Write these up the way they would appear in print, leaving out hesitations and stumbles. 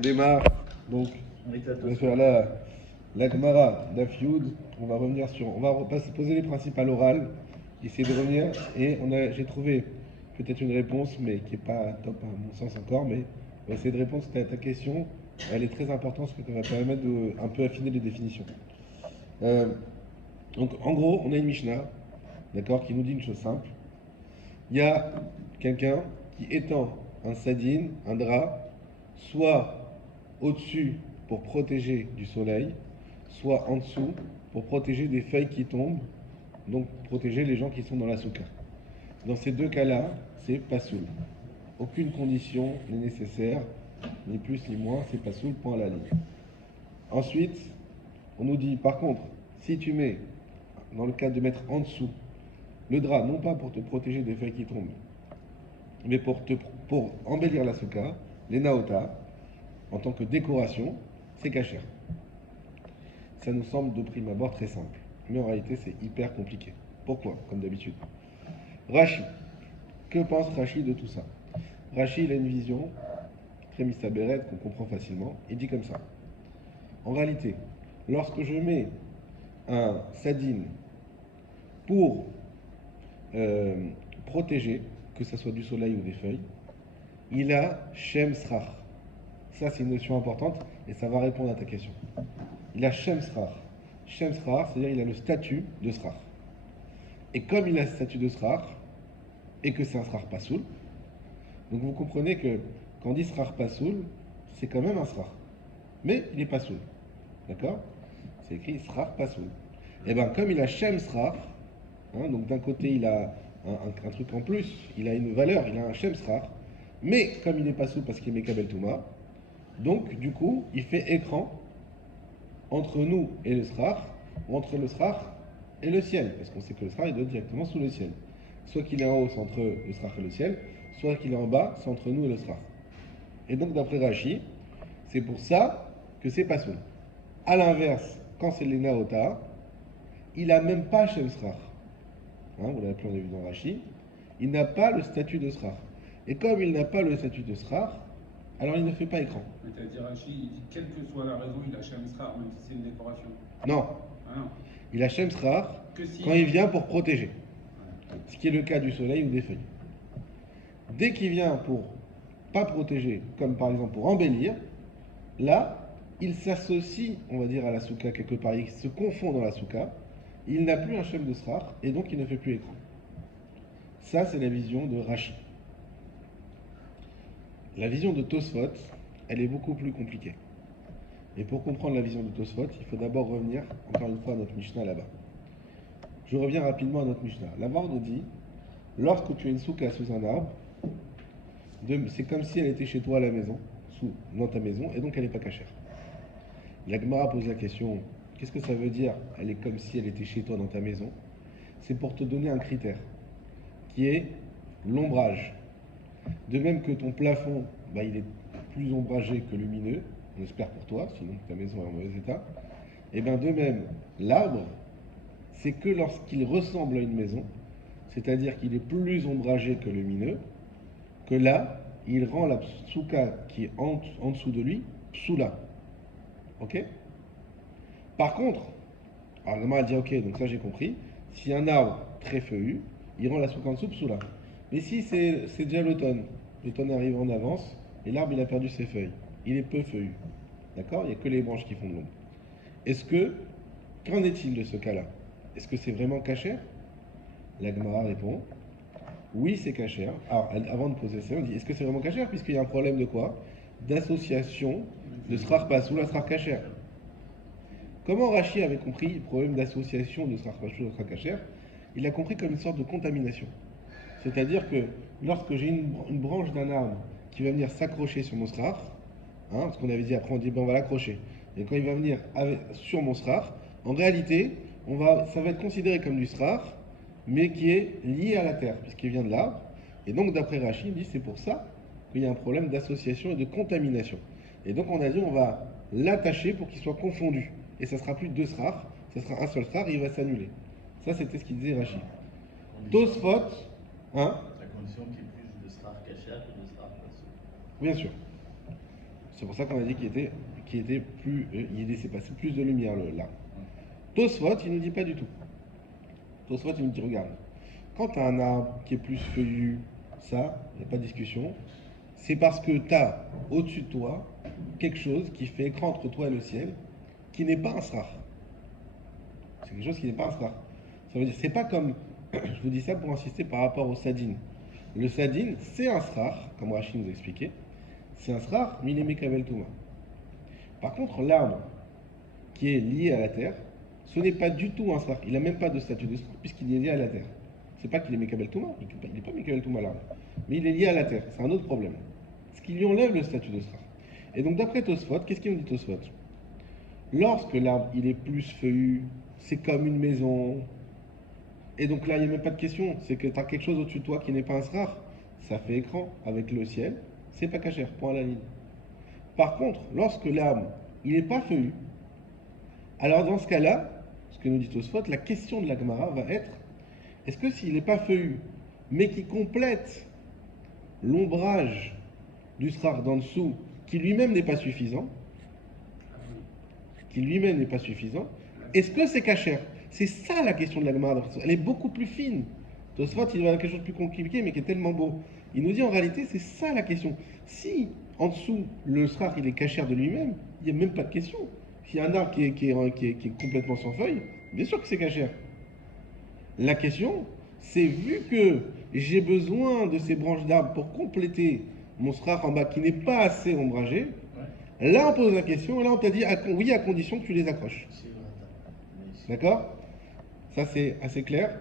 On démarre, donc on va faire la Gemara d'Afioud. On va revenir sur, on va poser les principes à l'oral, essayer de revenir, et j'ai trouvé peut-être une réponse, mais qui n'est pas top à mon sens encore, mais on va essayer de répondre à ta question. Elle est très importante, parce que ça va permettre de un peu affiner les définitions. Donc en gros, on a une Mishnah, d'accord, qui nous dit une chose simple. Il y a quelqu'un qui étend un sadin, un drap, soit au-dessus pour protéger du soleil, soit en dessous pour protéger des feuilles qui tombent, donc protéger les gens qui sont dans la souka. Dans ces deux cas-là, c'est pasoul. Aucune condition n'est nécessaire, ni plus ni moins, c'est pasoul, point à la ligne. Ensuite, on nous dit, par contre, si tu mets, dans le cas de mettre en dessous, le drap, non pas pour te protéger des feuilles qui tombent, mais pour embellir la souka, les naota, en tant que décoration, c'est kasher. Ça nous semble de prime abord très simple, mais en réalité c'est hyper compliqué. Pourquoi? Comme d'habitude. Rashi. Que pense Rashi de tout ça? Rashi, il a une vision très mistabérette qu'on comprend facilement. Il dit comme ça. En réalité, lorsque je mets un sadin pour protéger, que ce soit du soleil ou des feuilles, il a Shem Srach. Ça, c'est une notion importante et ça va répondre à ta question. Il a Shem Srach. Shem Srach, c'est-à-dire il a le statut de Srach. Et comme il a le statut de Srach, et que c'est un Srach Pasoul, donc vous comprenez que quand on dit Srach Pasoul, c'est quand même un Srach. Mais il est Pasoul. D'accord? C'est écrit Srach Pasoul. Et bien, comme il a Shem Srach, donc d'un côté il a un truc en plus, il a une valeur, il a un Shem Srach, mais comme il n'est pas soul parce qu'il est Mekabel Touma, donc du coup il fait écran entre nous et le Srach, ou entre le Srach et le ciel, parce qu'on sait que le Srach il doit être directement sous le ciel. Soit qu'il est en haut, c'est entre le Srach et le ciel, soit qu'il est en bas, c'est entre nous et le Srach. Et donc d'après Rashi, c'est pour ça que c'est pas soul. A l'inverse, quand c'est l'Enaota, il n'a même pas Shem Srach. Vous l'avez vu dans Rashi, il n'a pas le statut de Srach. Et comme il n'a pas le statut de Srach, alors il ne fait pas écran. Mais tu as dit Rashi, il dit quelle que soit la raison, il a Shem Srach, même si c'est une décoration. Non. Non. Il a Shem Srach quand il vient pour protéger. Ce qui est le cas du soleil ou des feuilles. Dès qu'il vient pour pas protéger, comme par exemple pour embellir, là, il s'associe, on va dire, à la souka quelque part, il se confond dans la souka, il n'a plus un Shem de Srach, et donc il ne fait plus écran. Ça, c'est la vision de Rashi. La vision de Tosfot, elle est beaucoup plus compliquée. Et pour comprendre la vision de Tosfot, il faut d'abord revenir, encore une fois, à notre Mishnah là-bas. Je reviens rapidement à notre Mishnah. Là-bas, on nous dit, lorsque tu as une souka sous un arbre, c'est comme si elle était chez toi à la maison, dans ta maison, et donc elle n'est pas cachère. La Gemara pose la question, qu'est-ce que ça veut dire, elle est comme si elle était chez toi dans ta maison? C'est pour te donner un critère, qui est l'ombrage. De même que ton plafond, il est plus ombragé que lumineux, on espère pour toi, sinon ta maison est en mauvais état. Et bien de même, l'arbre, c'est que lorsqu'il ressemble à une maison, c'est-à-dire qu'il est plus ombragé que lumineux, que là, il rend la souka qui est en dessous de lui, psoula. Ok? Par contre, alors Gama a dit ok, donc ça j'ai compris, si un arbre très feuillu, il rend la souka en dessous, psoula. Mais si c'est déjà l'automne arrive en avance, et l'arbre il a perdu ses feuilles, il est peu feuillu. D'accord? Il n'y a que les branches qui font de l'ombre. Qu'en est-il de ce cas-là? Est-ce que c'est vraiment cachère? La Gemara répond, oui c'est cachère. Alors avant de poser ça, on dit, est-ce que c'est vraiment cachère? Puisqu'il y a un problème de quoi? D'association de Srach Pasoul à Srach Cachère. Comment Rashi avait compris le problème d'association de Srach Pasoul à Srach Cachère? Il l'a compris comme une sorte de contamination. C'est-à-dire que lorsque j'ai une branche d'un arbre qui va venir s'accrocher sur mon srach, parce qu'on avait dit après on dit on va l'accrocher, et quand il va venir sur mon srach, en réalité ça va être considéré comme du srach, mais qui est lié à la terre, puisqu'il vient de l'arbre. Et donc d'après Rashi, il dit c'est pour ça qu'il y a un problème d'association et de contamination. Et donc on a dit on va l'attacher pour qu'il soit confondu. Et ça sera plus deux srach, ça sera un seul srach et il va s'annuler. Ça c'était ce qu'il disait Rashi. Tosfot, la condition qui est plus de Srach Cachère que de Srach Pasoul. Bien sûr. C'est pour ça qu'on a dit qu'il était plus, il laissait passer plus de lumière là. Tosfot, il ne nous dit pas du tout. Tosfot, il nous dit, regarde, quand tu as un arbre qui est plus feuillu, ça, il n'y a pas de discussion, c'est parce que tu as au-dessus de toi quelque chose qui fait écran entre toi et le ciel, qui n'est pas un srar. C'est quelque chose qui n'est pas un srar. Ça veut dire, c'est pas comme, je vous dis ça pour insister par rapport au sadine. Le sadine, c'est un srar, comme Rachid nous a expliqué, c'est un srar, mais il est Mekabel Touma. Par contre, l'arbre qui est lié à la terre, ce n'est pas du tout un srar. Il n'a même pas de statut de srar, puisqu'il est lié à la terre. C'est pas qu'il est Mekabel Touma, il n'est pas Mekabel Touma l'arbre, mais il est lié à la terre, c'est un autre problème. Ce qui lui enlève le statut de srar. Et donc, d'après Tosfot, qu'est-ce qu'il nous dit Tosfot? Lorsque l'arbre il est plus feuillu, c'est comme une maison. Et donc là, il n'y a même pas de question. C'est que tu as quelque chose au-dessus de toi qui n'est pas un srar. Ça fait écran avec le ciel. C'est pas cachère, point à la ligne. Par contre, lorsque l'arbre il n'est pas feuillu, alors dans ce cas-là, ce que nous dit Tosfot, la question de la Gemara va être est-ce que s'il n'est pas feuillu, mais qui complète l'ombrage du srar d'en dessous, qui lui-même n'est pas suffisant, est-ce que c'est cachère? C'est ça la question de la Gemara. Elle est beaucoup plus fine. Tosfot, il va à quelque chose de plus compliqué, mais qui est tellement beau. Il nous dit en réalité, c'est ça la question. Si en dessous, le srar il est cachère de lui-même, il n'y a même pas de question. S'il y a un arbre qui est complètement sans feuilles, bien sûr que c'est cachère. La question, c'est vu que j'ai besoin de ces branches d'arbres pour compléter mon srar en bas qui n'est pas assez ombragé, là on pose la question, et là on t'a dit oui à condition que tu les accroches. D'accord? Ça c'est assez clair.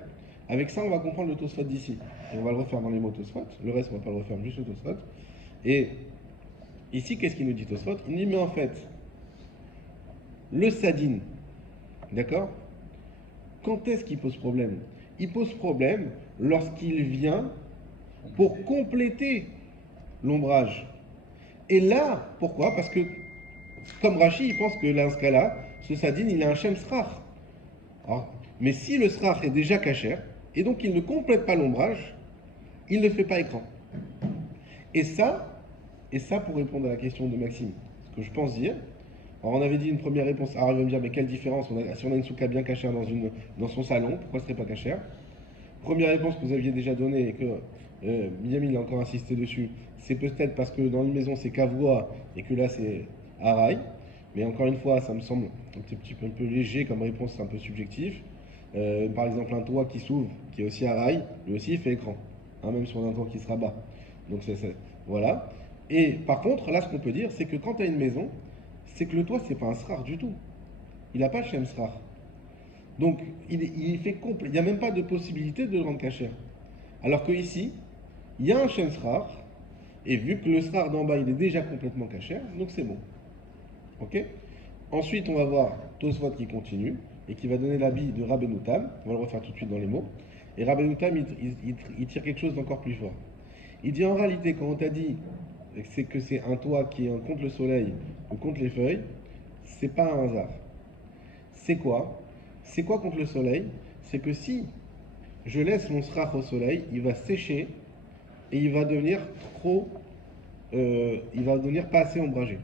Avec ça on va comprendre le Tosfot d'ici. Et on va le refaire dans les mots Tosfot. Le reste on va pas le refaire, juste le Tosfot. Et ici qu'est-ce qu'il nous dit Tosfot? Il nous dit mais en fait, le sadine, d'accord? Quand est-ce qu'il pose problème? Il pose problème lorsqu'il vient pour compléter l'ombrage. Et là, pourquoi? Parce que, comme Rachi, il pense que dans ce cas-là, ce sadine, il a un shem srar. Mais si le srar est déjà cachère, et donc il ne complète pas l'ombrage, il ne fait pas écran. Et ça pour répondre à la question de Maxime, ce que je pense dire, alors on avait dit une première réponse, alors il va me dire mais quelle différence si on a une souka bien cachère dans son salon, pourquoi ce serait pas cachère? Première réponse que vous aviez déjà donnée et que Miami a encore insisté dessus, c'est peut-être parce que dans une maison c'est cavois et que là c'est araï, mais encore une fois ça me semble un petit peu léger comme réponse, c'est un peu subjectif. Par exemple un toit qui s'ouvre, qui est aussi araï, lui aussi il fait écran, hein, même sur un toit qui se rabat. Donc voilà. Et par contre là ce qu'on peut dire c'est que quand tu as une maison, c'est que le toit, c'est pas un srar du tout. Il n'a pas le shem srar. Donc, il fait complet. Il n'y a même pas de possibilité de le rendre cachère. Alors que ici, il y a un shem srar, et vu que le srar d'en bas, il est déjà complètement cachère, donc c'est bon. Ok? Ensuite, on va voir Tosfot qui continue, et qui va donner l'avis de Rabbeinu Tam. On va le refaire tout de suite dans les mots. Et Rabbeinu Tam, il tire quelque chose d'encore plus fort. Il dit en réalité, quand on t'a dit c'est que c'est un toit qui est contre le soleil ou contre les feuilles, c'est pas un hasard. C'est quoi? C'est quoi contre le soleil? C'est que si je laisse mon srach au soleil, il va sécher et il va devenir il va devenir pas assez ombragé.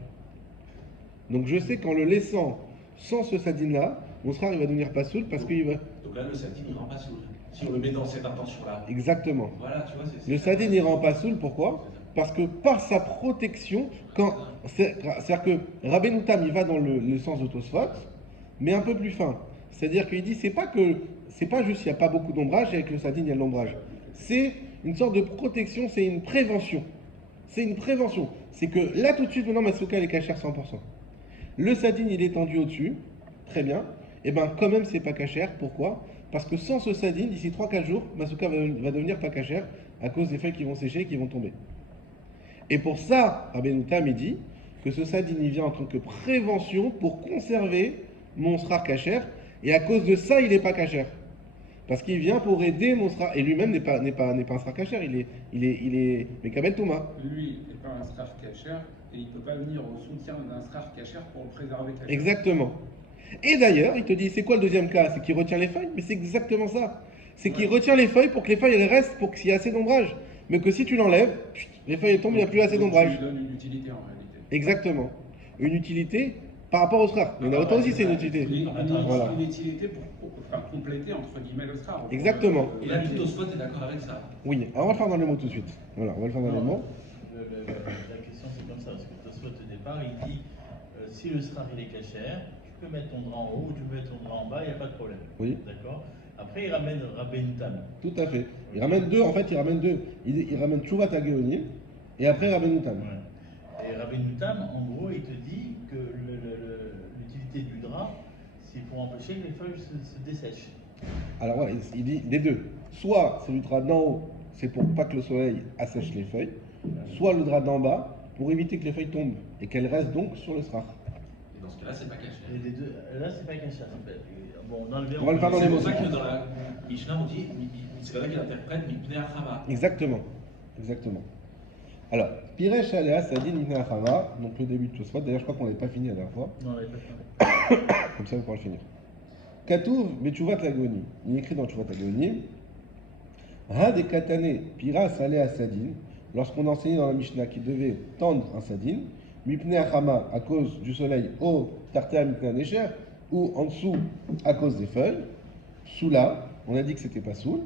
Donc je sais qu'en le laissant sans ce sadine-là, mon srach il va devenir pas soul parce qu'il va. Donc là, le sadine il rend pas soul. Si on le met dans cette intention-là. Exactement. Voilà, tu vois, le sadine il rend pas soul, pourquoi? Parce que par sa protection, c'est-à-dire que Rabbeinu Tam il va dans le sens de Tosfot, mais un peu plus fin. C'est-à-dire qu'il dit c'est pas juste il n'y a pas beaucoup d'ombrage et avec le sadine il y a de l'ombrage. C'est une sorte de protection, c'est une prévention. C'est une prévention. C'est que là tout de suite maintenant ma souka elle est cachère 100%. Le sadine il est tendu au-dessus, très bien. Et bien quand même c'est pas cachère. Pourquoi? Parce que sans ce sadine, d'ici 3-4 jours, ma souka va devenir pas cachère à cause des feuilles qui vont sécher et qui vont tomber. Et pour ça, Rabbeinu Tam il dit que ce sadine il vient en tant que prévention pour conserver mon srar cachère, et à cause de ça il n'est pas cachère. Parce qu'il vient pour aider mon srar, et lui-même n'est pas un srar cachère, il est Mekabel Touma. Lui n'est pas un srar cachère, et il ne peut pas venir au soutien d'un srar cachère pour le préserver cachère. Exactement. Et d'ailleurs, il te dit, c'est quoi le deuxième cas? C'est qu'il retient les feuilles, mais c'est exactement ça. C'est qu'il retient les feuilles pour que les feuilles elles restent, pour qu'il y ait assez d'ombrage. Mais que si tu l'enlèves, les feuilles tombent, il n'y a plus assez d'ombrage. Tu lui donnes une utilité en réalité. Exactement. Une utilité par rapport au srar. Mais autant aussi c'est une utilité. Voilà. Une utilité pour compléter entre guillemets le srar. Exactement. Et là, tout Tosfot est d'accord avec ça. Oui, alors on va le faire dans les mots tout de suite. Voilà, on va le faire dans les mots. La question c'est comme ça, parce que Tosfot au départ il dit si le srar il est cachère, tu peux mettre ton drap en haut ou tu peux mettre ton drap en bas, il n'y a pas de problème. Oui. D'accord. Après il ramène Rabbeinu Tam. Tout à fait. Il ramène deux, en fait, il ramène deux. Il ramène Tchouvat Hageonim et après Rabbeinu Tam. Ouais. Et Rabbeinu Tam, en gros, il te dit que l'utilité du drap, c'est pour empêcher que les feuilles se dessèchent. Alors voilà, il dit les deux. Soit c'est le drap d'en haut, c'est pour pas que le soleil assèche les feuilles, soit le drap d'en bas pour éviter que les feuilles tombent et qu'elles restent donc sur le srar. Et dans ce cas-là, c'est pas caché. Et les deux, là, c'est pas cachère. Bon, dans le On va le faire dans les C'est mots. pour ça que dans la Mishnah, on dit, c'est comme ça qu'il interprète Mipnei Achava. Exactement. Exactement. Alors, Piresh Alea Sadin Mipnei Achava, donc le début de Tosfot. D'ailleurs, je crois qu'on l'avait pas fini la dernière fois. Non, on l'avait pas fait. Comme ça, on pourra le finir. Katouv Betchouvat Lagoni. Il est écrit dans Tchouvat Lagoni. Had et Katane Pira Salea Sadin. Lorsqu'on enseignait dans la Mishnah qu'il devait tendre un Sadin, Mipnei Achama à cause du soleil, au Tartea Mipnei Necher, ou en dessous à cause des feuilles. Soula, on a dit que c'était pas soul.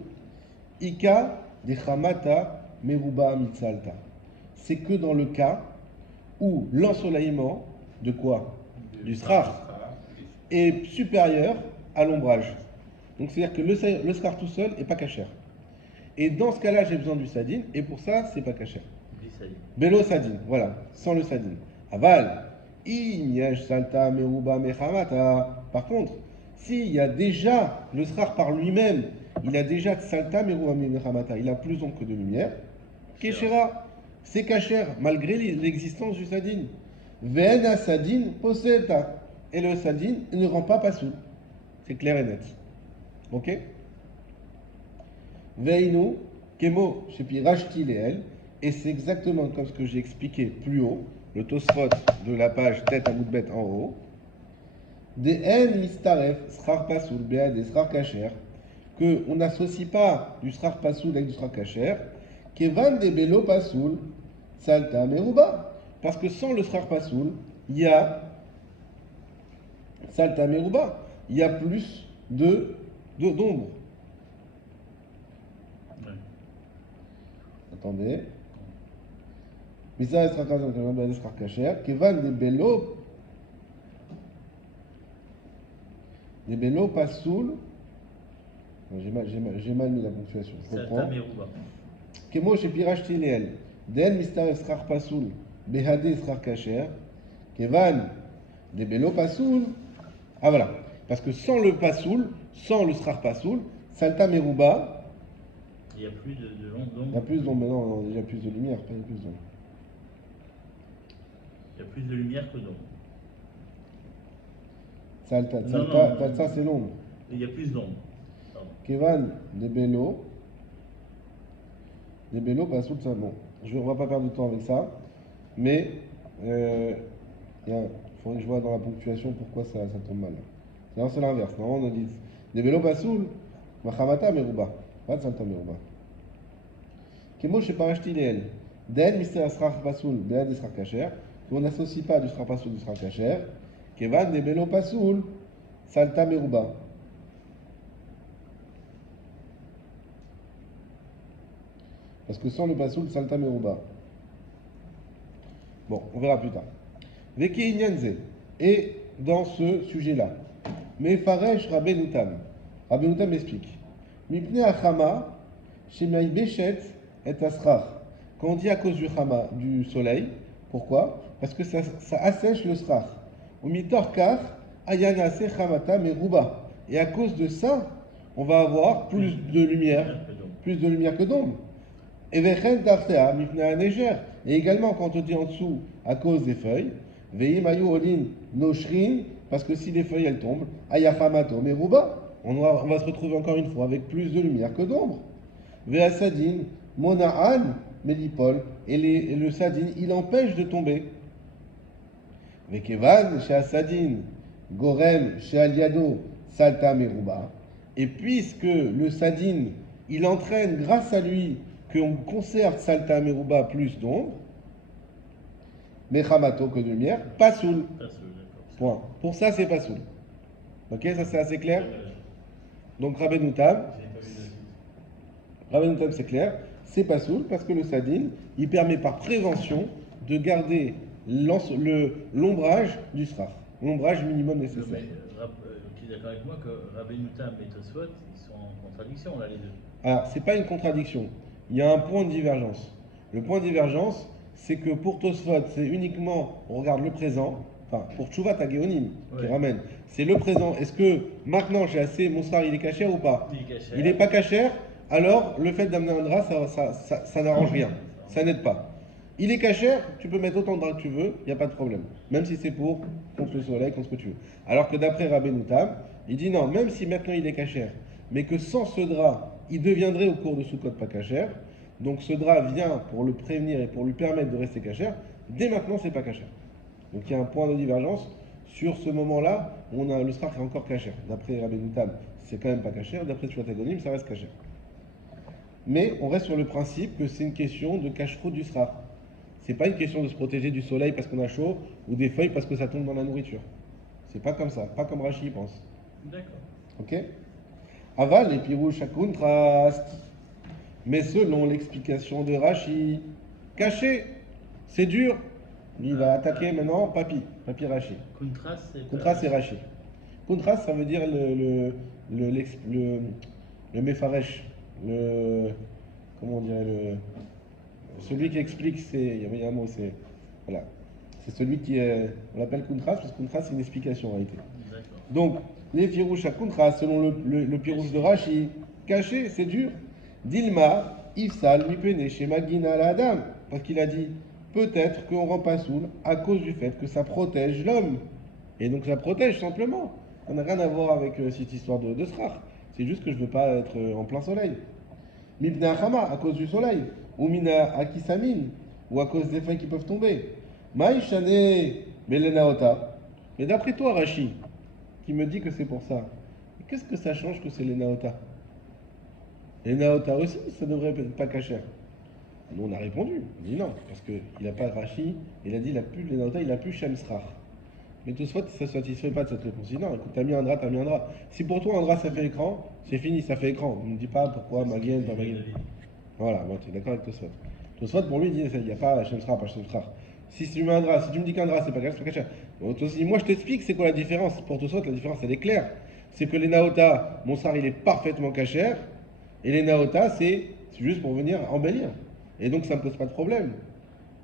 Ika de Chamata Meruba Mitzalta. C'est que dans le cas où l'ensoleillement de quoi? Du srar est supérieur à l'ombrage. Donc c'est-à-dire que le srar tout seul n'est pas cachère. Et dans ce cas-là, j'ai besoin du sadine, et pour ça, c'est pas cachère. Belo sadine, voilà, sans le sadine. Aval, imyesh salta meruba mechamata. Par contre, s'il y a déjà le srar par lui-même, il a déjà salta meruba mechamata, il a plus d'ombre que de lumière. Keshera, c'est cachère, malgré l'existence du sadine. Ve'ena sadine poselta. Et le sadine ne rend pas pasoul. C'est clair et net. Ok? Veinu, Kemo, Shepi Rashti Leel, et c'est exactement comme ce que j'ai expliqué plus haut, le Tosfot de la page tête à bout de bête en haut. Des en mistaref, srar pasoul, béa des srar kacher, qu'on n'associe pas du srar pasoul avec du srar kacher, kevan de belo pasoul, salta meruba. Parce que sans le srar pasoul, il y a salta meruba, il y a plus d'ombre. Attendez. Misa esrar kacher, kevan de belo pasoul. J'ai mal mis la ponctuation. Je comprends. Kemo chez Pirashti Leel, Den Mistar Esrar Pasoul, Behade Esrar Kacher, Kevan de Belo Pasoul. Ah voilà. Parce que sans le Pasoul, sans le Srar Pasoul, Salta Meruba. Il n'y a plus d'ombre. Il y a plus d'ombre, mais non, il y a plus de lumière, pas plus d'ombre. Il y a plus de lumière que d'ombre. Salta, c'est l'ombre. Il y a plus d'ombre. Kevan de Belo Pasoul, ça bon. On va pas perdre de temps avec ça, mais il faudrait que je vois dans la ponctuation pourquoi ça tombe mal. Non, c'est l'inverse. Normalement, on dit de Belo Pasoul, Machamata Meruba, pas de Salta Meruba. Kemo chez Parashti Leel, Den Mister Asrar Pasoul, Bead Esrar Kacher, qu'on n'associe pas du Srar Pasoul du Srar Kacher, Kevan de Belo Pasoul, Salta Meruba. Parce que sans le pasoul, salta meruba. Bon, on verra plus tard. Veki inyanze. Et dans ce sujet-là, Mefaresh Rabbeinu Tam. Rabbeinu Tam explique. Mipne achama, shemai bechet et asrar. Quand on dit à cause du chama, du soleil, pourquoi? Parce que ça assèche le srar. Umitorkar, ayana se chamata meruba. Et à cause de ça, on va avoir plus de lumière que d'ombre. Et également, quand on dit en dessous, à cause des feuilles, parce que si les feuilles elles tombent, on va se retrouver encore une fois avec plus de lumière que d'ombre. Veasadin, mona'an, melipol, et le sadin, il empêche de tomber. Vekevan, chez Asadin, gorem, chez aliado, salta meruba. Et puisque le sadin, il entraîne grâce à lui qu'on conserve salta meruba plus d'ombre, Mechamato que de lumière, pas soul. Pas sûr, d'accord. Point. Pour ça, c'est pas soul. Ok, ça c'est assez clair. Dommage. Donc Rabbeinu Tam, J'ai pas vu la suite. Rabbeinu Tam c'est clair, c'est pas soul parce que le sadine, il permet par prévention de garder l'ombrage du sraf, l'ombrage minimum Non, nécessaire. mais qui est d'accord avec moi que Rabbeinu Tam et Tosfot, ils sont en contradiction là les deux. Alors, c'est pas une contradiction. Il y a un point de divergence. Le point de divergence, c'est que pour Tosfot, c'est uniquement, on regarde le présent, enfin, pour Tchouvat Agéonim, qui Ouais. ramène, c'est le présent. Est-ce que maintenant j'ai assez, mon star il est cachère ou pas? Il est cachère. Il n'est pas cachère, alors le fait d'amener un drap, ça n'arrange rien. Ça n'aide pas. Il est cachère, tu peux mettre autant de drap que tu veux, il n'y a pas de problème. Même si c'est pour contre le soleil, contre ce que tu veux. Alors que d'après Rabbeinu Tam, il dit non, même si maintenant il est cachère, mais que sans ce drap, il deviendrait au cours de Sukkot pas cachère, donc ce drap vient pour le prévenir et pour lui permettre de rester cachère, dès maintenant c'est pas cachère. Donc il y a un point de divergence sur ce moment-là où on a le srach est encore cachère. D'après Rabbeinu Tam, c'est quand même pas cachère, d'après Tchouvat Agéonim, ça reste cachère. Mais on reste sur le principe que c'est une question de cache-route du srach. C'est pas une question de se protéger du soleil parce qu'on a chaud ou des feuilles parce que ça tombe dans la nourriture. C'est pas comme ça, pas comme Rashi y pense. D'accord. Ok? Aval et pirouche à contraste. Mais selon l'explication de Rashi, caché, c'est dur. Il va attaquer maintenant Papi Rashi. Contraste, c'est Contraste, c'est Rashi. Contraste, ça veut dire le Mefaresh. Comment on dirait celui qui explique, il y a un mot, voilà. C'est celui qui on l'appelle contraste, parce que contraste, c'est une explication en réalité. D'accord. Donc, les pirouches à contraste, selon le pirouche de Rashi, caché, c'est dur. Dilma, Ifsal, Mipene, chez Magina la Adam, parce qu'il a dit, peut-être qu'on rend pas soul à cause du fait que ça protège l'homme. Et donc ça protège simplement. Ça n'a rien à voir avec cette histoire de srach. C'est juste que je ne veux pas être en plein soleil. Mibna Hama, à cause du soleil. Ou Mina Akisamin, ou à cause des feuilles qui peuvent tomber. Maïchane Belenaota. Mais d'après toi, Rashi, qui me dit que c'est pour ça, qu'est-ce que ça change que c'est les Naota? Les Naota aussi, ça devrait être pas cachère. Nous, on a répondu. On dit non, parce qu'il n'a pas Rashi, il a dit il a plus les Naota, il a plus Shem Srach. Mais tout ça ne satisfait pas de cette réponse. Il dit non, écoute, t'as mis un drap. Si pour toi un drap ça fait écran, c'est fini, ça fait écran. Ne me dis pas pourquoi Maguen, pas Maguen. Voilà, moi tu es d'accord avec Tosfot. Tosfot pour lui il dit il n'y a pas Shem Srach, pas Shem Srach. Si tu mets un drap, si tu me dis qu'un drap c'est pas caché. Moi je t'explique c'est quoi la différence. Pour Tosfot, la différence elle est claire. C'est que les Naota, mon sar il est parfaitement cachère, et les Naota c'est juste pour venir embellir. Et donc ça ne pose pas de problème.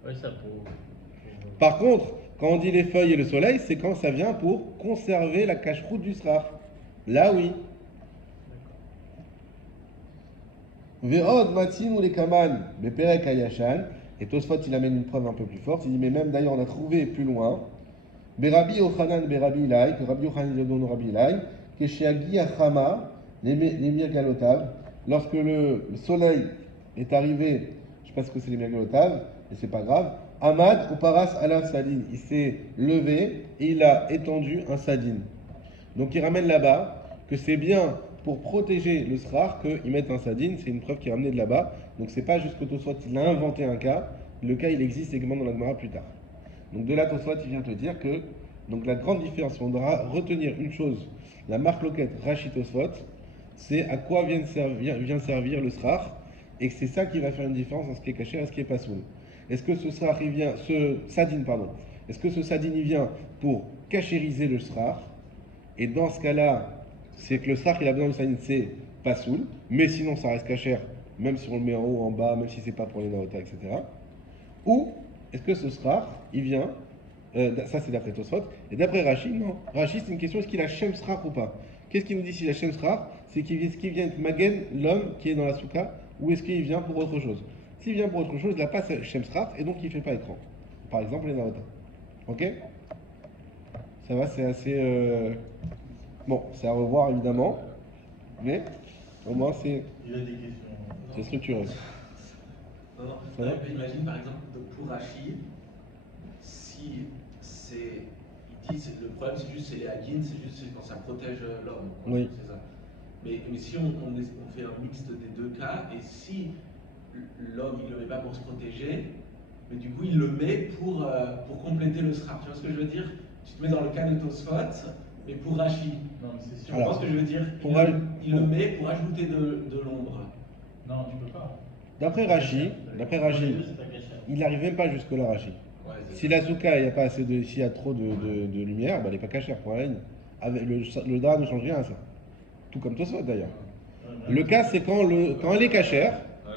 Oui, ça pour... Par contre, quand on dit les feuilles et le soleil, c'est quand ça vient pour conserver la cache-route du srach. Là, oui. Ve'od matin ou les kaman, beperek ayashan. Et Tosfot, il amène une preuve un peu plus forte. Il dit, mais même d'ailleurs, on a trouvé plus loin. Berabi Ochanan Berabi Ilai, que Rabbi Yochanan donne au Rabbi Ilai, que chez Agi Achama, les Mirgalotav, lorsque le soleil est arrivé, je ne sais pas ce que c'est les Mirgalotav, mais c'est pas grave. Ahmad ou Paras Alav Sadin, il s'est levé et il a étendu un Sadin. Donc il ramène là-bas que c'est bien pour protéger le srach qu'ils mettent un Sadin, c'est une preuve qui est ramenée de là-bas. Donc c'est pas juste que Tosfot il a inventé un cas, le cas il existe également dans la Gemara plus tard. Donc de là Tosfot il vient te dire que donc la grande différence, on devra retenir une chose, la marque loquette Rashi Tosfot, c'est à quoi vient servir le srach, et que c'est ça qui va faire une différence entre ce qui est caché et ce qui est pas soul. Est-ce que ce srach il vient, ce sadin pardon, est-ce que ce sadin il vient pour cachériser le srach? Et dans ce cas-là, c'est que le srach il a besoin de sadin, c'est pas soul, mais sinon ça reste cachère, même si on le met en haut, en bas, même si c'est pas pour les naota, etc. Ou est-ce que ce srach il vient, ça c'est d'après Tosfot, et d'après Rashi, non. Rashi c'est une question, est-ce qu'il a Shem Srach ou pas? Qu'est-ce qu'il nous dit s'il a Shem Srach? C'est qu'il vient être Magen, l'homme qui est dans la souka, ou est-ce qu'il vient pour autre chose? S'il vient pour autre chose, il n'a pas Shem Srach et donc il ne fait pas écran. Par exemple, les Naota. Ok? Ça va, c'est assez. Bon, c'est à revoir évidemment, mais au moins c'est Il a des questions. structuré. Non, non. Ça va Imagine par exemple pour Rachid, si c'est. Il dit le problème c'est juste c'est les hagin, c'est quand ça protège l'homme. Oui. C'est ça. Mais si on fait un mixte des deux cas, et si l'homme il ne le met pas pour se protéger, mais du coup il le met pour compléter le sraf. Tu vois ce que je veux dire? Tu te mets dans le cas de Tosfot, mais pour Rashi. Non, mais c'est sûr. Tu Alors, vois ce que je veux dire? pour Il le met pour ajouter de l'ombre. Non, tu peux pas. D'après Rashi, C'est pas caché. il n'arrive même pas jusque-là, Rashi. Ouais, c'est Si la souka, il n'y a pas assez de, s'il y a trop de lumière, bah, elle n'est pas cachère pour la ligne. Avec le drap ne change rien à ça. Tout comme Tosfot d'ailleurs. Le cas, c'est quand elle est cachère, ouais, ouais.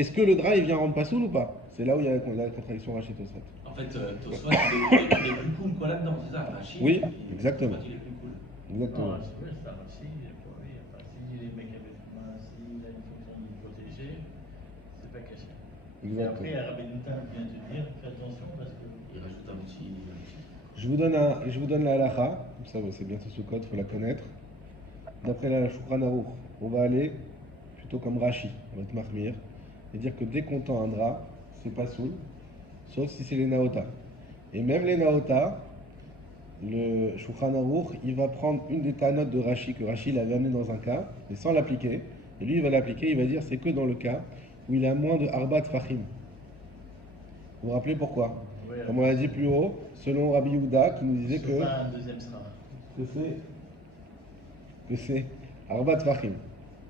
est-ce que le drap il vient rendre pas soul ou pas? C'est là où il y a la contradiction Rashi Tosfot. En fait, Tosfot, il est plus cool quoi là-dedans, c'est ça? Rashi, Oui, il- exactement. Tosfot, il est plus cool. Exactement. Non, c'est vrai, c'est un si, oui, enfin, si les mecs avaient fait main, s'il a une fonction de protéger, c'est pas caché. Et Exactement. après, Rabbi Noutan vient te dire, fais attention parce que. Il rajoute un petit. Je vous donne la halakha, comme ça c'est bientôt sous code, il faut la connaître. D'après la Shulchan Aruch, on va aller plutôt comme Rashi, on va être mahmir, et dire que dès qu'on tend un drap, c'est pas soul, sauf si c'est les naota. Et même les naota, le Shulchan Aruch, il va prendre une des tanotes de Rashi que Rashi l'avait amené dans un cas, mais sans l'appliquer. Et lui, il va l'appliquer, il va dire c'est que dans le cas où il a moins de Arbat Fahim. Vous vous rappelez pourquoi? Ouais, Comme on l'a dit plus haut, selon Rabbi Yehuda qui nous disait c'est pas un deuxième sera. que c'est Arbat Fahim.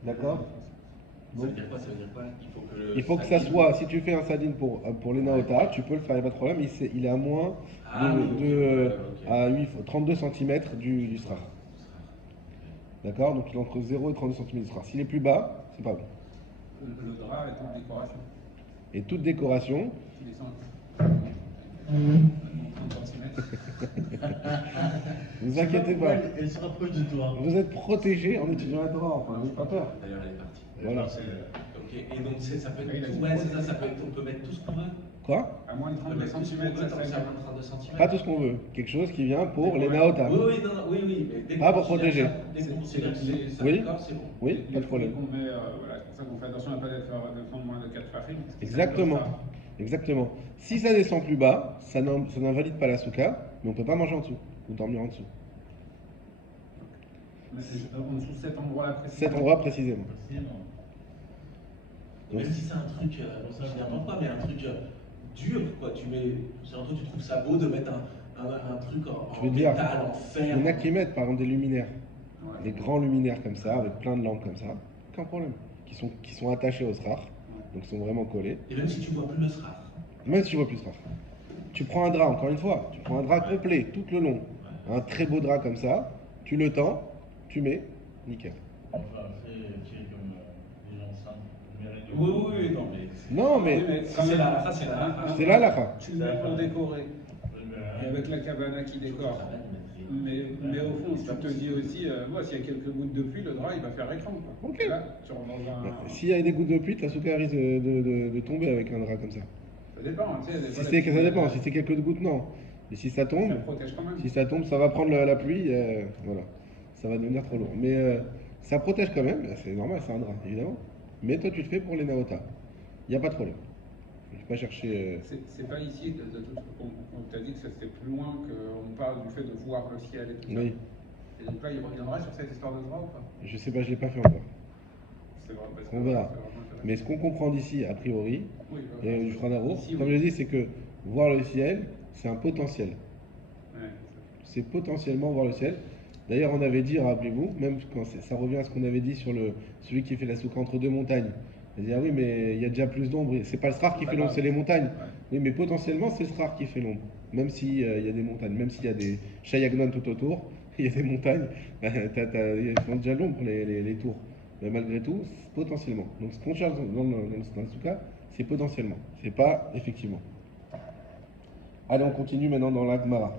D'accord? Ça veut dire quoi? Ça veut dire quoi? Il faut que ça soit, si tu fais un sadine pour les naota, tu peux le faire, il n'y a pas de problème, il est à moins ok. à 32 cm du srar. D'accord? Donc il est entre 0 et 32 cm du srar. S'il est plus bas, c'est pas bon. Le drap est en décoration. Et toute décoration, Il descend. 30 cm. ne vous inquiétez pas, Elle se rapproche de toi. vous êtes protégé en étudiant la Torah, enfin, n'ayez pas peur. D'ailleurs, elle est partie. Voilà. Ok, et donc ça peut Oui, il a être tout. dit. Ouais, c'est ça, ça peut être, on peut mettre tout ce qu'on veut. Quoi? À moins de On peut 32 mettre tout ce qu'on cm, veut, ça tant que serait c'est à bien. moins de 32 cm. Pas tout ce qu'on veut, quelque chose qui vient pour les naota. Oui, oui, non, oui, oui, mais dès Ah, qu'on pour considère protéger. ça- Dès qu'on considère que c'est ça, Oui. d'accord, c'est bon. Oui, Les pas de problème. fruits qu'on met, voilà, c'est pour ça qu'on fait attention à ne pas descendre moins de 4 fahim. Exactement. Exactement. Si ça descend plus bas, ça n'invalide pas la souka, mais on ne peut pas manger en dessous ou dormir en dessous. Mais c'est en dessous de cet endroit-là précis. Cet endroit précisément. Précisément. Même si c'est un truc, je n'importe quoi, mais un truc dur, quoi. Tu mets, c'est un truc, tu trouves ça beau de mettre un truc en Je veux dire, métal, en Il y fer. en a qui mettent par exemple des luminaires, Ouais. des grands luminaires comme ça, avec plein de lampes comme ça, aucun problème. Qui sont attachés au srar, donc sont vraiment collés. Et même si tu vois plus le sraf. Même si tu vois plus srar. Tu prends un drap, encore une fois, tu prends un drap complet tout le long, un très beau drap comme ça, tu le tends, tu mets, nickel. Enfin, après, tu es comme les gens simples. Oui, oui, oui, non, mais. Non mais Oui, mais quand C'est même, la fin, c'est la fin. c'est là la fin. tu le mets pour décorer. Et avec la cabana qui décore. Mais au fond, tu te dis aussi, s'il y a quelques gouttes de pluie, le drap il va faire écran. Quoi. Ok. Et là, tu rentres dans un. S'il y a des gouttes de pluie, la souka risque de tomber avec un drap comme ça. Ça dépend, tu sais. des Si fois, c'est la que ça pluie, dépend, si c'est quelques gouttes, non. Et si ça tombe, ça protège quand même. si ça tombe, ça va prendre la pluie, voilà. Ça va devenir trop lourd. Mais ça protège quand même, c'est normal, c'est un drap, évidemment. Mais toi, tu le fais pour les naota. Il n'y a pas de problème. Je ne vais pas chercher. C'est pas ici, on t'a dit que c'était plus loin qu'on parle du fait de voir le ciel et tout ça. Oui, Et donc là, il reviendra sur cette histoire de drap ou pas? je sais pas, je l'ai pas fait encore. C'est vrai, parce On que verra. c'est vraiment intéressant. Mais ce qu'on comprend d'ici, a priori, Oui, et du Franarour, Ici, comme oui. je l'ai dit, c'est que voir le ciel, c'est un potentiel. Ouais, C'est potentiellement voir le ciel. D'ailleurs, on avait dit, rappelez-vous, même quand ça revient à ce qu'on avait dit sur celui qui fait la souka entre deux montagnes. On a dit, ah oui, mais il y a déjà plus d'ombre. C'est pas le srar qui fait l'ombre, c'est les montagnes. Oui, mais potentiellement, c'est le srar qui fait l'ombre. Même s'il y a des montagnes, même s'il y a des chayagnon tout autour, il y a des montagnes, ils font déjà l'ombre les tours. Mais malgré tout, potentiellement. Donc ce qu'on cherche dans le souka, c'est potentiellement. C'est pas effectivement. Allez, on continue maintenant dans l'Agmara.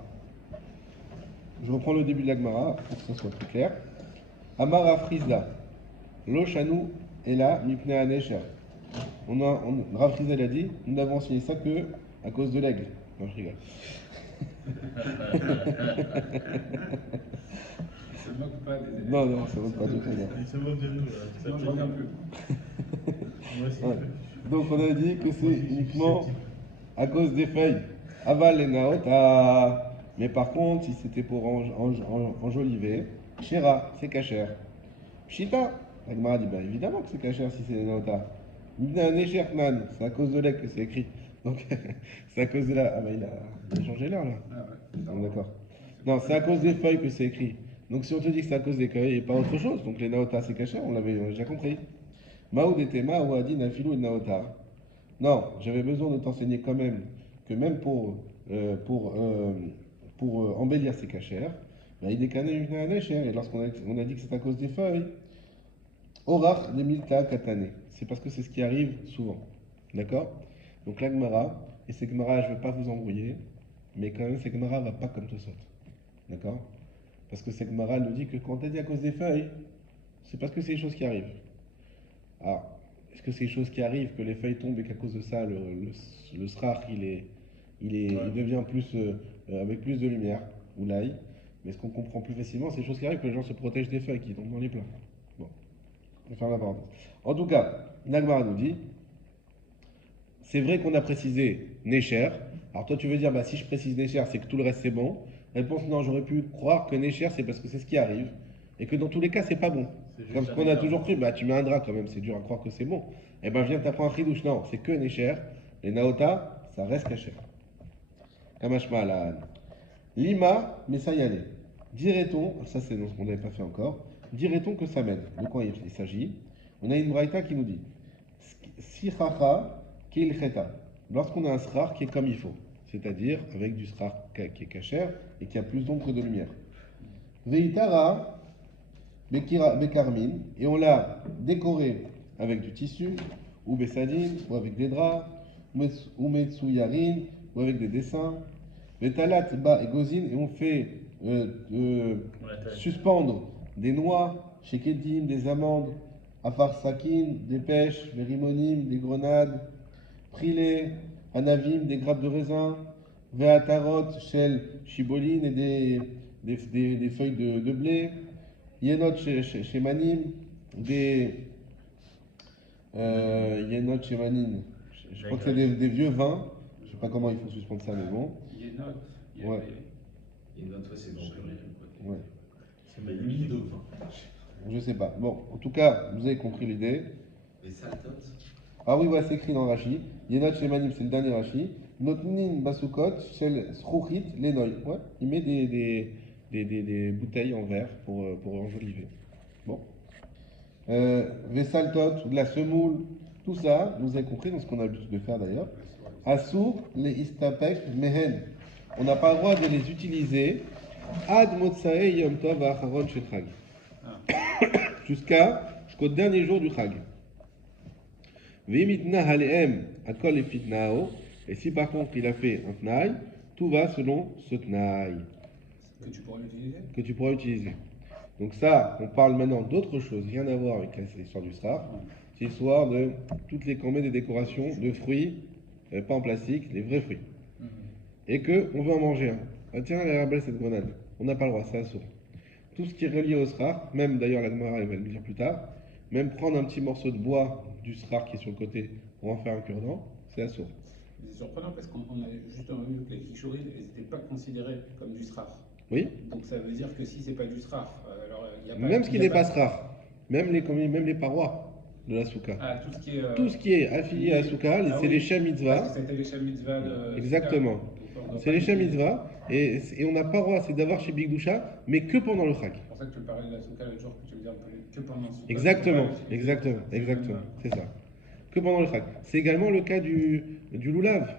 Je reprends le début de l'Agmara pour que ça soit plus clair. Amara Frizla, Lo Shanu Ela Mipnea Nesher. Rav Frizla il a dit, nous n'avons enseigné ça que à cause de l'aigle. Non, je rigole. Il se moque pas des élèves. Non, ça vaut pas du tout. non. Il se moque de nous, là. Sinon, je reviens plus. Moi aussi. Ouais. Donc on a dit que c'est uniquement à cause des feuilles. Aval et naota. Mais par contre, si c'était pour enjoliver, Shira, c'est cachère. Pshita, l'Agmara dit, ben évidemment que c'est cachère si c'est les naota. Mibna Nesher Knan, c'est à cause de l'aigle que c'est écrit. Donc, c'est à cause de la. Ah bah il a changé l'heure là. Ah ouais, On est d'accord. Non, c'est à cause des feuilles que c'est écrit. Donc si on te dit que c'est à cause des feuilles et pas autre chose, donc les naotas c'est caché, on l'avait déjà compris. Maoud était ma ou adi nafilou et naota. Non, j'avais besoin de t'enseigner quand même que même pour embellir ses cachères, bah, il décanait une et lorsqu'on a dit que c'est à cause des feuilles, orach de milta katane. C'est parce que c'est ce qui arrive souvent. D'accord? Donc la Gemara, et cette Gemara, je ne veux pas vous embrouiller, mais quand même cette Gemara va pas comme tout ça. D'accord? Parce que cette Gemara nous dit que quand elle dit à cause des feuilles, c'est parce que c'est des choses qui arrivent. Alors, est-ce que c'est des choses qui arrivent, que les feuilles tombent et qu'à cause de ça, le srach, il devient plus, avec plus de lumière, ou l'ail. Mais ce qu'on comprend plus facilement, c'est des choses qui arrivent, que les gens se protègent des feuilles qui tombent dans les plats. Bon, on va faire la parenthèse. En tout cas, Nagmara nous dit, c'est vrai qu'on a précisé Nécher. Alors toi, tu veux dire, bah, si je précise Nécher, c'est que tout le reste c'est bon. Réponse, non, j'aurais pu croire que Nécher, c'est parce que c'est ce qui arrive. Et que dans tous les cas, c'est pas bon. Comme ce qu'on a toujours cru, bah, tu mets un drap quand même, c'est dur à croire que c'est bon. Eh ben, viens, t'apprends un chidouche. Non, c'est que Nécher. Les Naota, ça reste caché. Kamashma la Lima, mais ça y allait. Dirait-on, ça c'est ce qu'on n'avait pas fait encore, dirait-on que ça m'aide. De quoi il s'agit? On a une braïta qui nous dit Sichacha kil cheta. Lorsqu'on a un srar qui est comme il faut, c'est-à-dire avec du srar qui est cachère et qui a plus d'ombre que de lumière. Veitara bekarmin, et on l'a décoré avec du tissu, ou bessadine, ou avec des draps, ou metsuyarin, ou avec des dessins. Vetalat ba et gozine, et on fait suspendre des noix, shekedim, des amandes, afarsakin, des pêches, des rimonim, des grenades, prilé, anavim, des grappes de raisin, veatarot, shel, chiboline et des feuilles de blé, yenot chez manim, des yenot chez manim, je crois que c'est des vieux vins, je sais pas comment il faut suspendre ça, mais bon. Yenot. Ouais. Yenot, c'est bon. Ouais. C'est ma limite de vin. Je sais pas. Bon, en tout cas, vous avez compris l'idée. Les saltots. Ah oui, c'est écrit dans Rashi. Yenot Shemanim, c'est le dernier Rashi. Notnin Basukot, Shel Srouchit, Lenoy. Ouais, il met des bouteilles en verre pour enjoliver. Bon. Vesaltot, de la semoule, tout ça, vous avez compris dans ce qu'on a l'habitude de faire d'ailleurs. Assour, les Istapek, Mehen. On n'a pas le droit de les utiliser. Ad Motsae Yom Tov Acharon Shetrag. Jusqu'au dernier jour du Chag. V'imitna haleem akol fitnao. Et si par contre il a fait un tnaï, tout va selon ce tnaï. Que tu pourras utiliser. Que tu pourras utiliser. Donc ça, on parle maintenant d'autre chose, rien à voir avec l'histoire du sraf. C'est l'histoire de toutes les qu'on met des décorations de fruits, pas en plastique, les vrais fruits. Et qu'on veut en manger un. Ah tiens, elle est belle cette grenade. On n'a pas le droit, c'est assourd. Tout ce qui est relié au sraf, même d'ailleurs la Gemara elle va le dire plus tard, même prendre un petit morceau de bois du sraf qui est sur le côté pour en faire un cure-dent, c'est assourd. C'est surprenant parce qu'on a justement vu que les kishourim n'étaient pas considérés comme du sraf. Oui. Donc ça veut dire que si c'est pas du sraf, alors il y a pas. Même ce qui n'est pas sraf, même les parois de la soukha. Ah, tout ce qui est affilié à la soukha, c'est les shem mitzvah. Parce que c'était les shem mitzvah de. Exactement. C'est les shem mitzvah et on n'a pas le droit, c'est d'avoir chez Big Doucha, mais que pendant le chag. C'est pour ça que tu parlais de la soukha l'autre jour, que tu veux dire que pendant le soukha. Exactement, c'est ça. Que pendant le chag. C'est également le cas du loulav.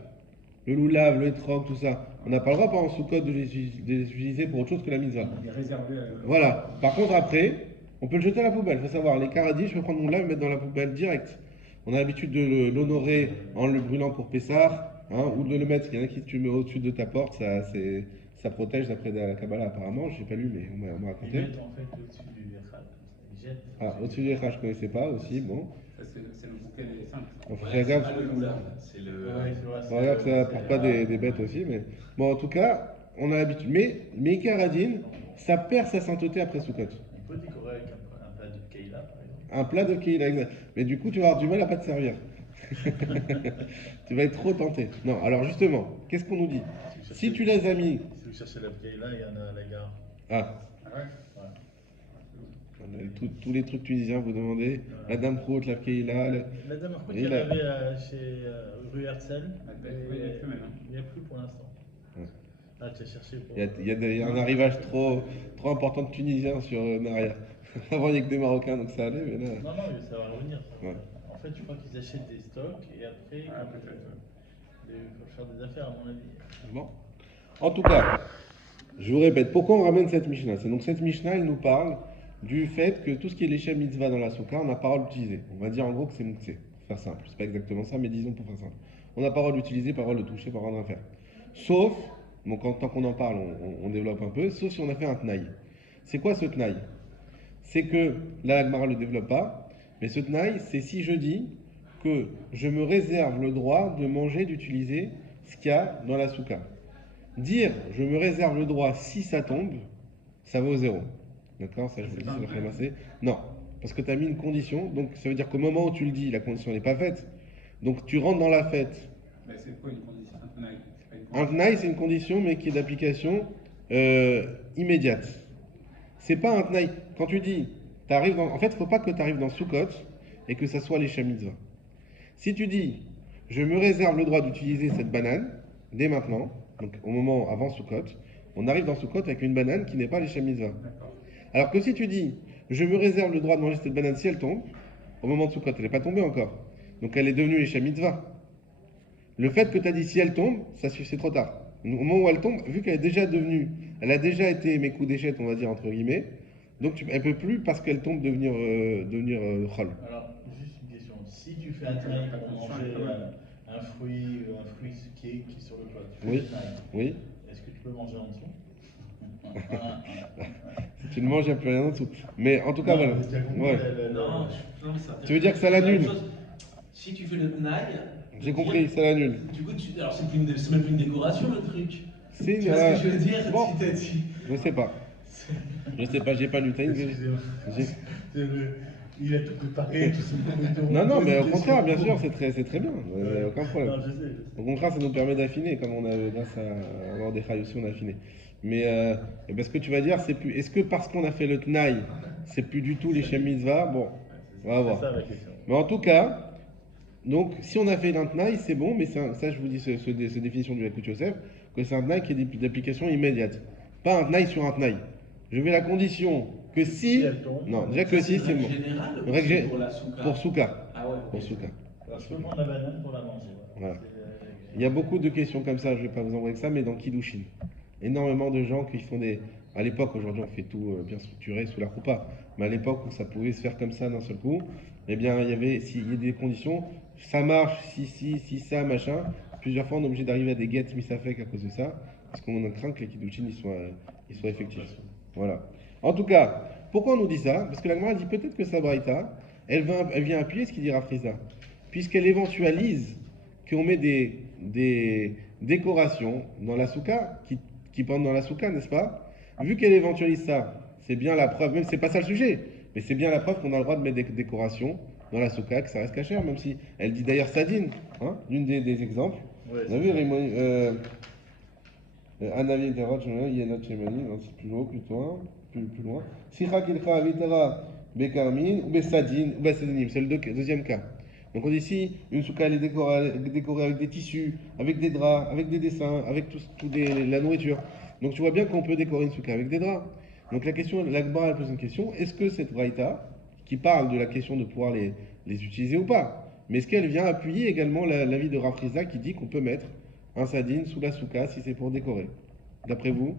Le loulav, le etrog, tout ça. On n'a pas le droit pendant Soukot de les utiliser pour autre chose que la mitzvah. Il est réservé à... Voilà. Par contre, après, on peut le jeter à la poubelle. Il faut savoir, les karadis, je peux prendre mon lave et mettre dans la poubelle direct. On a l'habitude de l'honorer en le brûlant pour Pessah, ou de le mettre. Il y en a qui tu mets au-dessus de ta porte, ça protège d'après la Kabbalah apparemment. Je n'ai pas lu, mais on m'a raconté. Ils mettent en fait au-dessus du Echad. Ils jettent. Ah, au-dessus du Echad, je ne connaissais pas aussi. Bon. C'est le bouquet des saints. On fait gaffe. C'est pas le moulin, c'est le. On regarde que ça n'apporte pas des bêtes aussi, mais bon, en tout cas, on a l'habitude. Mais Ikaradine, ça perd sa sainteté après Soukot. On peut décorer avec un plat de Keila, par exemple. Un plat de Keila, exact. Mais du coup, tu vas avoir du mal à pas te servir. Tu vas être trop tenté. Non, alors justement, qu'est-ce qu'on nous dit? Si tu les as mis. Si vous cherchez la Keila, il y en a à la gare. Ah. Ah ouais. Tous les trucs tunisiens, vous demandez. La Dame Prout, la Keïla. La dame Route, Et il y en là- avait chez rue Herzl. Oui, il y a plus maintenant. Il n'y a plus pour l'instant. Ouais. Ah, tu as cherché pour. Il y a un arrivage trop important de Tunisiens sur Naria. Avant, il n'y a que des Marocains, donc ça allait, mais là. Non, mais ça va revenir. Ça. Ouais. En fait, je crois qu'ils achètent des stocks et après, Ah, peut-être. il faut faire des affaires, à mon avis. Bon. En tout cas, je vous répète, pourquoi on ramène cette Mishnah? C'est donc cette Mishnah, elle nous parle du fait que tout ce qui est l'échelle mitzvah dans la soukha, on n'a pas le droit d'utiliser. On va dire en gros que c'est mouxé, pour faire simple. C'est pas exactement ça, mais disons pour faire simple. On n'a pas le droit d'utiliser, pas le droit de toucher, pas le droit d'en faire. Sauf, donc tant qu'on en parle, on développe un peu, sauf si on a fait un tnaï. C'est quoi ce tnaï? C'est que, là, la Gemara ne le développe pas, mais ce tnaï, c'est si je dis que je me réserve le droit de manger, d'utiliser ce qu'il y a dans la soukha. Dire je me réserve le droit si ça tombe, ça vaut 0. D'accord? Ça, je vous le dis, c'est le Khamassé. Non, parce que tu as mis une condition, donc ça veut dire qu'au moment où tu le dis, la condition n'est pas faite. Donc tu rentres dans la fête. Mais c'est quoi une condition? Un tenaille, c'est pas une Un condition. tnaï, c'est une condition, mais qui est d'application immédiate. C'est pas un tnaï. Quand tu dis, en fait, il ne faut pas que tu arrives dans Soukot et que ça soit les mitzvah. Si tu dis, je me réserve le droit d'utiliser cette banane dès maintenant, donc au moment avant Soukot, on arrive dans Soukot avec une banane qui n'est pas les mitzvah. D'accord. Alors que si tu dis, je me réserve le droit de manger cette banane si elle tombe, au moment de Soukot, elle n'est pas tombée encore. Donc elle est devenue les mitzvah. Le fait que tu as dit si elle tombe, ça suffit, c'est trop tard. Au moment où elle tombe, vu qu'elle est déjà devenue, elle a déjà été mes coups d'échette, on va dire entre guillemets, donc elle ne peut plus parce qu'elle tombe devenir chol. Alors, juste une question. Si tu fais un tenaille pour manger un fruit qui est sur le plat, tu fais Oui. un tenaille, Oui. est-ce que tu peux manger en dessous? Si tu le manges, il n'y a plus rien en dessous. Mais en tout cas, Non, voilà. mais tu as compris, Ouais. Non, non, mais ça Tu veux dire que ça l'annule? Si tu fais le tenaille. J'ai compris, ça l'annule. Du coup, alors c'est même plus une décoration le truc. C'est Tu vois ce que je veux dire? Bon, Si t'as dit. je sais pas. Je sais pas, j'ai pas lu. Excusez-moi. Il a tout préparé, tout son Non, mais au contraire, bien sûr, c'est très bien. Il n'y a aucun problème. Non, je sais. Au contraire, ça nous permet d'affiner, comme on a, grâce à avoir des rails aussi, on a affiné. Mais ce que tu vas dire, c'est plus. Est-ce que parce qu'on a fait le tnaï, c'est plus du tout les Shem Mitzvah? Bon, on va C'est voir. ça la question. Mais en tout cas, donc si on a fait un tnaï, c'est bon, mais ça, je vous dis, cette définition du Yakut Yosef, que c'est un tnaï qui est d'application immédiate. Pas un tnaï sur un tnaï. Je mets la condition que si. Si elle tombe. Non, déjà que si, c'est bon. Général, Une règle pour la soukha. Pour Souka. Ah ouais. Pour Souka. Alors, je peux prendre la banane pour la manger. Voilà. C'est Il y a beaucoup de questions comme ça, je ne vais pas vous envoyer que ça, mais dans Kiddushin. Énormément de gens qui font des. À l'époque, aujourd'hui, on fait tout bien structuré sous la roupa. Mais à l'époque où ça pouvait se faire comme ça d'un seul coup, eh bien, s'il y a des conditions, ça marche, si ça, machin. Plusieurs fois, on est obligé d'arriver à des get misafek à cause de ça, parce qu'on craint que les Kiddushin ils soient effectifs. Voilà. En tout cas, pourquoi on nous dit ça? Parce que la Gemara dit peut-être que sa braïta, elle vient appuyer ce qu'il dira Frisa, puisqu'elle éventualise qu'on met des décorations dans la soukha, qui pendent dans la soukha, n'est-ce pas? Vu qu'elle éventualise ça, c'est bien la preuve, même si c'est pas ça le sujet, mais c'est bien la preuve qu'on a le droit de mettre des décorations dans la soukha, que ça reste cachère, même si elle dit d'ailleurs Sadine, hein, l'une des exemples. Ouais, On a vu Rimoni, Anavi Interot, Yenot Shemani, c'est plus haut, plus loin. Sicha Kilcha Avitara Bekarmin ou Besadin ou Besadinim, c'est le deuxième cas. Donc on dit ici, une soukha elle est décorée avec des tissus, avec des draps, avec des dessins, avec la nourriture. Donc tu vois bien qu'on peut décorer une soukha avec des draps. Donc la Gemara elle pose une question, est-ce que cette braïta, qui parle de la question de pouvoir les utiliser ou pas, mais est-ce qu'elle vient appuyer également l'avis de Rav Friza qui dit qu'on peut mettre un sadine sous la soukha si c'est pour décorer? D'après vous?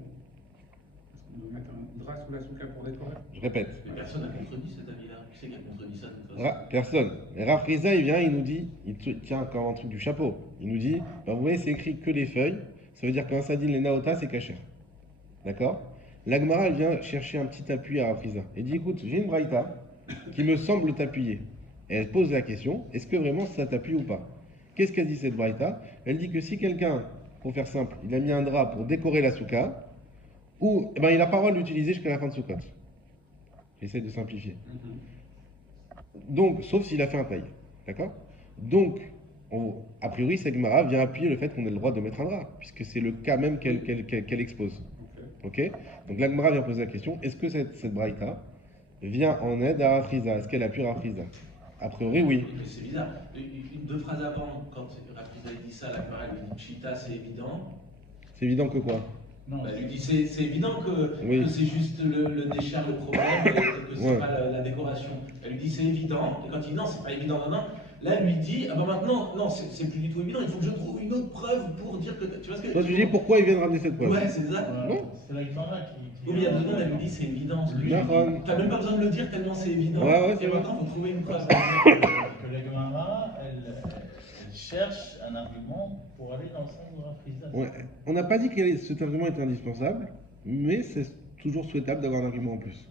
On doit mettre un drap sous la soukha pour décorer. Je répète. Mais personne n'a contredit cet avis-là. Qui c'est qui a contredit ça de toute façon? Personne. Et Rav Friza, il vient, il nous dit, il tient comme un truc du chapeau. Il nous dit, ben, vous voyez, c'est écrit que les feuilles. Ça veut dire qu'un sadine, les naota, c'est caché. D'accord? La Gemara, elle vient chercher un petit appui à Rav Friza. Elle dit, écoute, j'ai une braïta qui me semble t'appuyer. Et elle pose la question, est-ce que vraiment ça t'appuie ou pas? Qu'est-ce qu'elle dit cette braïta? Elle dit que si quelqu'un, pour faire simple, il a mis un drap pour décorer la soukha, ou eh ben, il n'a pas le droit de l'utiliser jusqu'à la fin de Soukot. J'essaie de simplifier. Donc, sauf s'il a fait un taille. D'accord? Donc, a priori, cette Gemara vient appuyer le fait qu'on ait le droit de mettre un drap, puisque c'est le cas même qu'elle expose. Ok? Donc la Gemara vient poser la question, est-ce que cette braïta, vient en aide à Rafriza. Est-ce qu'elle a pu Rafriza? A priori, oui. Mais c'est bizarre. Deux phrases avant, quand Rafriza dit ça, la Gemara lui dit Pshita, c'est évident. C'est évident que quoi? Non, Elle lui dit c'est évident que, Oui. que c'est juste le déchir le problème et que c'est Ouais. pas la décoration. Elle lui dit c'est évident. Et quand il dit non, c'est pas évident, non, non. Là, elle lui dit ah ben maintenant, non, c'est plus du tout évident. Il faut que je trouve une autre preuve pour dire que. Tu vois ce que Toi, tu dis pourquoi ils viennent ramener cette preuve? Ouais, c'est ça. voilà. Non. C'est la Gemara qui. Oui, mais il y a 2 secondes, elle lui dit c'est évident. Nahon. T'as même pas besoin de le dire tellement c'est évident. Ouais, ouais, c'est et vrai. maintenant, il faut trouver une preuve. Que la Gemara, elle cherche un argument pour aller dans le sens de Rafriza. Ouais. On n'a pas dit que cet argument était indispensable, mais c'est toujours souhaitable d'avoir un argument en plus.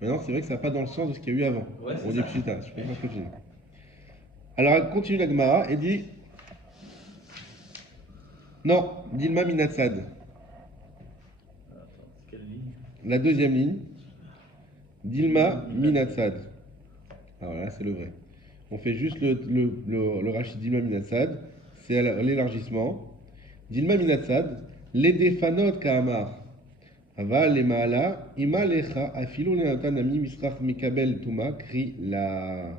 Maintenant, c'est vrai que ça va pas dans le sens de ce qu'il y a eu avant. Ouais, c'est On dit ça. pshita, je comprends ce que tu dis. Alors, elle continue la Gemara et dit non, Dilma Minatsad. Attends, c'est quelle ligne? La deuxième ligne, Dilma Minatsad. Alors là, c'est le vrai. On fait juste le rachid Dilma Minatsad, c'est l'élargissement. Dilma Minatsad, Ledefanot Kaamar. Aval le Maala, Ima Lecha, Afilo Lenatanami, Misrach Mikabel Tuma, Kri la.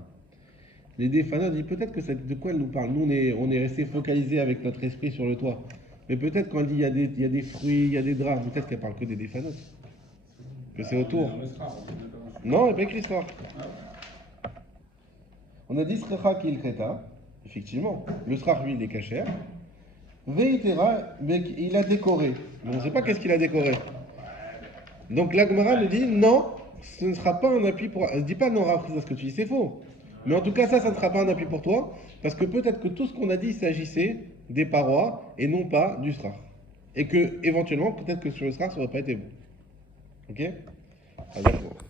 Les défanats dit peut-être que de quoi elle nous parle. Nous, on est resté focalisé avec notre esprit sur le toit. Mais peut-être quand elle dit il y a des fruits, il y a des draps, peut-être qu'elle parle que des défanats. Que c'est autour. Dans le Srar, on est d'accord. Non, elle n'a pas écrit Srar. Ah, On a dit Srecha qui est le Kreta. Effectivement. Le Srar, lui, il est cachère. Veitera, il a décoré. Mais on ne sait pas qu'est-ce qu'il a décoré. Donc la Gemara nous dit non, ce ne sera pas un appui pour. Elle ne dit pas non, Rafriza, ce que tu dis, c'est faux. Mais en tout cas, ça ne sera pas un appui pour toi, parce que peut-être que tout ce qu'on a dit, il s'agissait des parois et non pas du Srar. Et que, éventuellement, peut-être que sur le Srar, ça n'aurait pas été bon. Ok? Ah, d'accord.